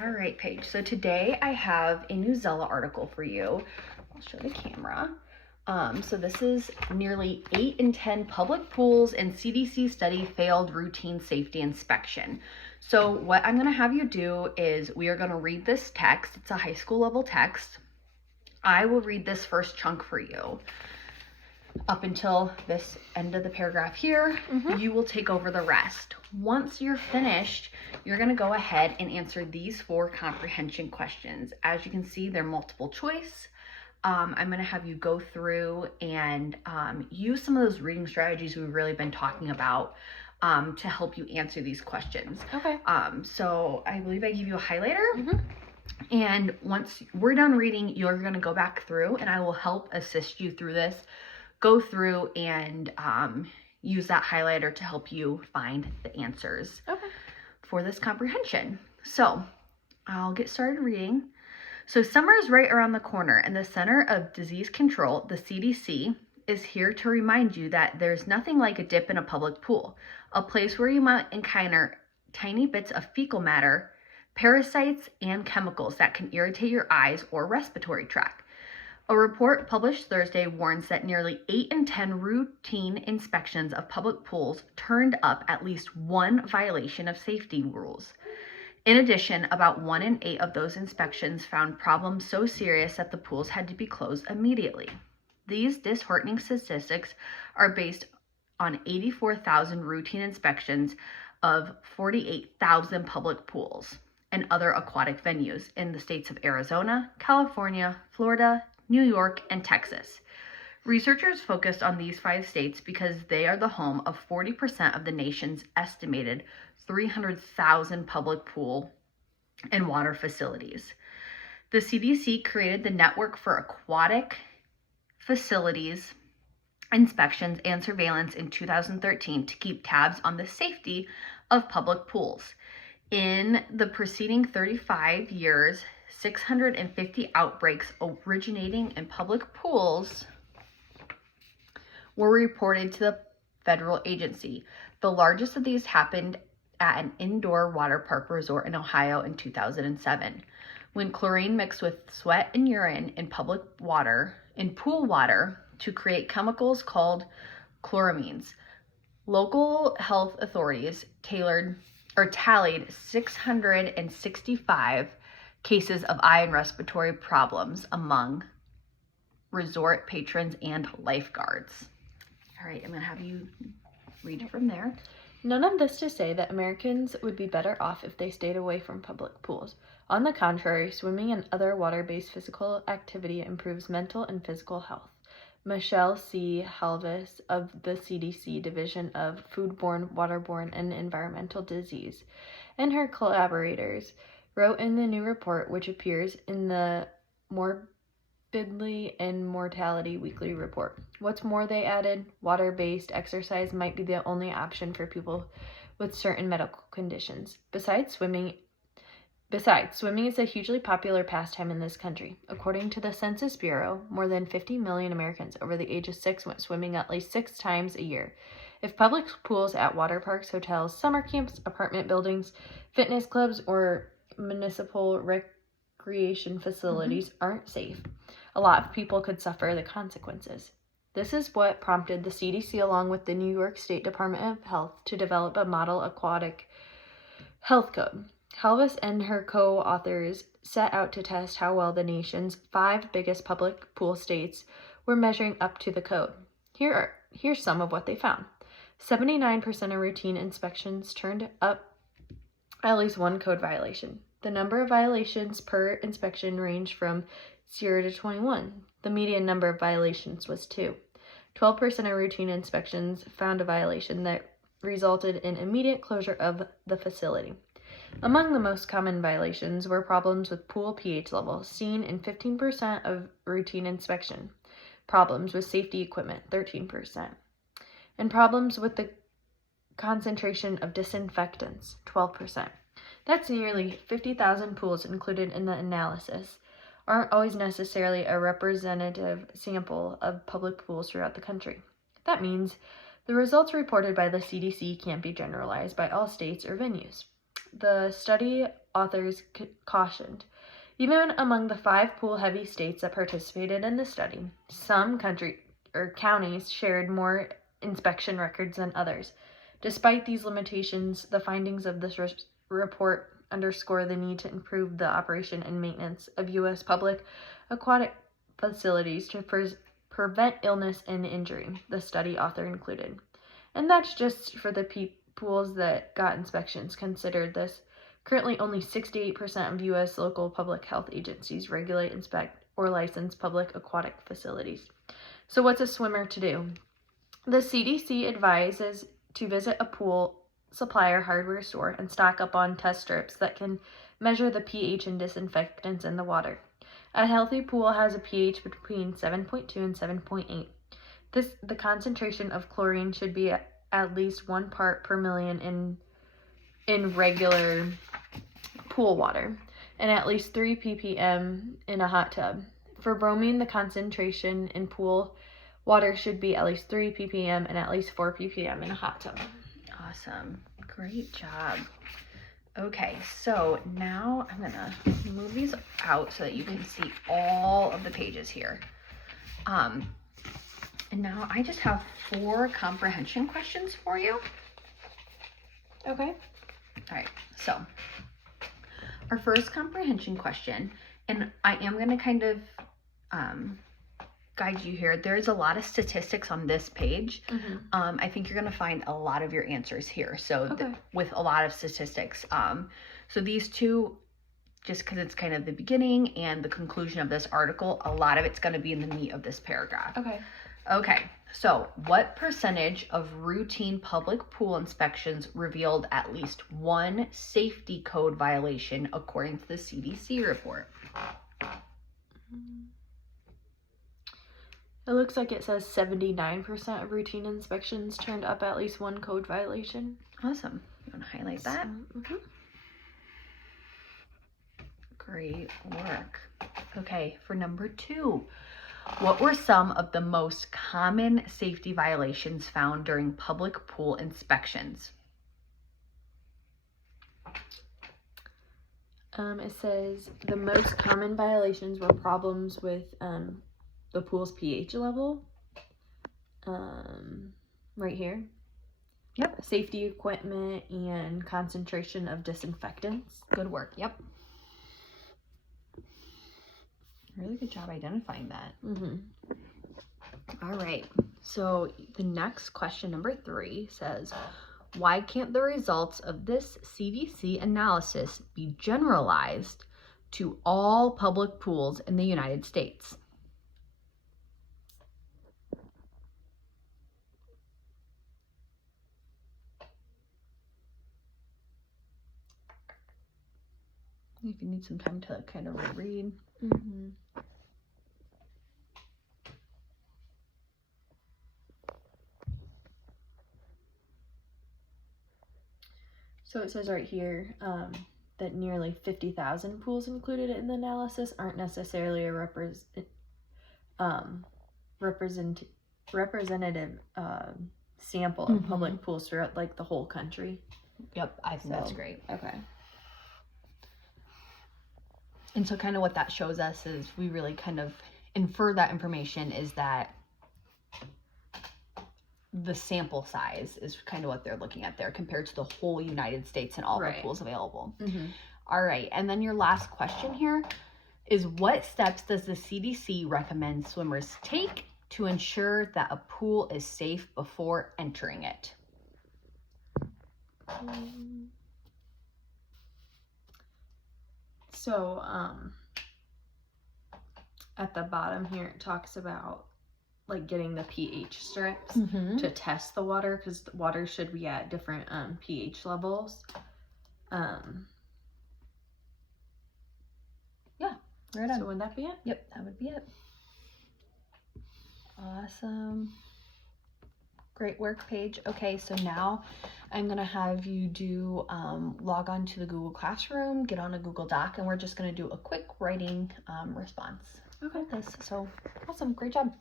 All right, Paige. So today I have a new Zella article for you. I'll show the camera. So this is nearly 8 in 10 public pools and CDC study failed routine safety inspection. So what I'm going to have you do is we are going to read this text. It's a high school level text. I will read this first chunk for you up until this end of the paragraph here. You will take over the rest. Once you're finished, you're going to go ahead and answer these 4 comprehension questions. As you can see, they're multiple choice. I'm going to have you go through and use some of those reading strategies we've really been talking about to help you answer these questions. Okay. So I believe I give you a highlighter. And once we're done reading, you're going to go back through and I will help assist you through this. Go through and use that highlighter to help you find the answers for this comprehension. So I'll get started reading. So summer is right around the corner, and the Center of Disease Control, the CDC, is here to remind you that there's nothing like a dip in a public pool, a place where you might encounter tiny bits of fecal matter, parasites, and chemicals that can irritate your eyes or respiratory tract. A report published Thursday warns that nearly 8 in 10 routine inspections of public pools turned up at least one violation of safety rules. In addition, about 1 in 8 of those inspections found problems so serious that the pools had to be closed immediately. These disheartening statistics are based on 84,000 routine inspections of 48,000 public pools and other aquatic venues in the states of Arizona, California, Florida, New York, and Texas. Researchers focused on these 5 states because they are the home of 40% of the nation's estimated 300,000 public pool and water facilities. The CDC created the Network for Aquatic Facilities Inspections and Surveillance in 2013 to keep tabs on the safety of public pools. In the preceding 35 years, 650 outbreaks originating in public pools were reported to the federal agency. The largest of these happened at an indoor water park resort in Ohio in 2007, when chlorine mixed with sweat and urine in pool water to create chemicals called chloramines. Local health authorities tallied 665 cases of eye and respiratory problems among resort patrons and lifeguards. All right, I'm going to have you read it from there. None of this to say that Americans would be better off if they stayed away from public pools. On the contrary, swimming and other water-based physical activity improves mental and physical health. Michelle C. Halvis of the CDC Division of Foodborne, Waterborne, and Environmental Disease and her collaborators wrote in the new report, which appears in the Morbidity and Mortality Weekly Report. What's more, they added, water-based exercise might be the only option for people with certain medical conditions. Besides, swimming is a hugely popular pastime in this country. According to the Census Bureau, more than 50 million Americans over the age of 6 went swimming at least 6 times a year. If public pools at water parks, hotels, summer camps, apartment buildings, fitness clubs, or municipal recreation facilities aren't safe, a lot of people could suffer the consequences. This is what prompted the CDC, along with the New York State Department of Health, to develop a model aquatic health code. Halvis and her co-authors set out to test how well the nation's 5 biggest public pool states were measuring up to the code. Here's some of what they found. 79% of routine inspections turned up at least one code violation. The number of violations per inspection ranged from 0 to 21. The median number of violations was 2. 12% of routine inspections found a violation that resulted in immediate closure of the facility. Among the most common violations were problems with pool pH levels, seen in 15% of routine inspection, problems with safety equipment, 13%, and problems with the concentration of disinfectants, 12%. That's nearly 50,000 pools included in the analysis. Aren't always necessarily a representative sample of public pools throughout the country. That means the results reported by the CDC can't be generalized by all states or venues. The study authors cautioned. Even among the 5 pool-heavy states that participated in the study, some counties shared more inspection records than others. Despite these limitations, the findings of this report underscore the need to improve the operation and maintenance of U.S. public aquatic facilities to prevent illness and injury, the study author included. And that's just for the pools that got inspections considered this. Currently, only 68% of U.S. local public health agencies regulate, inspect, or license public aquatic facilities. So what's a swimmer to do? The CDC advises to visit a pool supplier hardware store and stock up on test strips that can measure the pH and disinfectants in the water. A healthy pool has a pH between 7.2 and 7.8. The concentration of chlorine should be at least 1 part per million in regular pool water, and at least 3 ppm in a hot tub. For bromine, the concentration in pool water should be at least 3 ppm and at least 4 ppm in a hot tub. Awesome. Great job. Okay, so now I'm going to move these out so that you can see all of the pages here. And now I just have 4 comprehension questions for you. Okay. All right, so our first comprehension question, and I am going to kind of guide you here. There's a lot of statistics on this page. I think you're going to find a lot of your answers here. So with a lot of statistics. So these 2, just because it's kind of the beginning and the conclusion of this article, a lot of it's going to be in the meat of this paragraph. Okay, so what percentage of routine public pool inspections revealed at least one safety code violation according to the CDC report? It looks like it says 79% of routine inspections turned up at least one code violation. Awesome. You want to highlight that? Great work. Okay, for number 2. What were some of the most common safety violations found during public pool inspections? It says the most common violations were problems with the pool's pH level. Right here. Yep. Safety equipment and concentration of disinfectants. Good work. Yep. Really good job identifying that. All right. So the next question, number 3, says, why can't the results of this CDC analysis be generalized to all public pools in the United States? If you need some time to kind of reread. So it says right here that nearly 50,000 pools included in the analysis aren't necessarily a representative sample of public pools throughout like the whole country. Yep, I think that's great. Okay. And so kind of what that shows us is we really kind of infer that information is that the sample size is kind of what they're looking at there compared to the whole United States and all the pools available. All right. And then your last question here is, what steps does the CDC recommend swimmers take to ensure that a pool is safe before entering it? So, at the bottom here, it talks about like getting the pH strips to test the water, because the water should be at different pH levels. Yeah, right on. So would that be it? Yep, that would be it. Awesome. Great work, Paige. Okay, so now I'm going to have you do log on to the Google Classroom, get on a Google Doc, and we're just going to do a quick writing response. Okay. So awesome. Great job.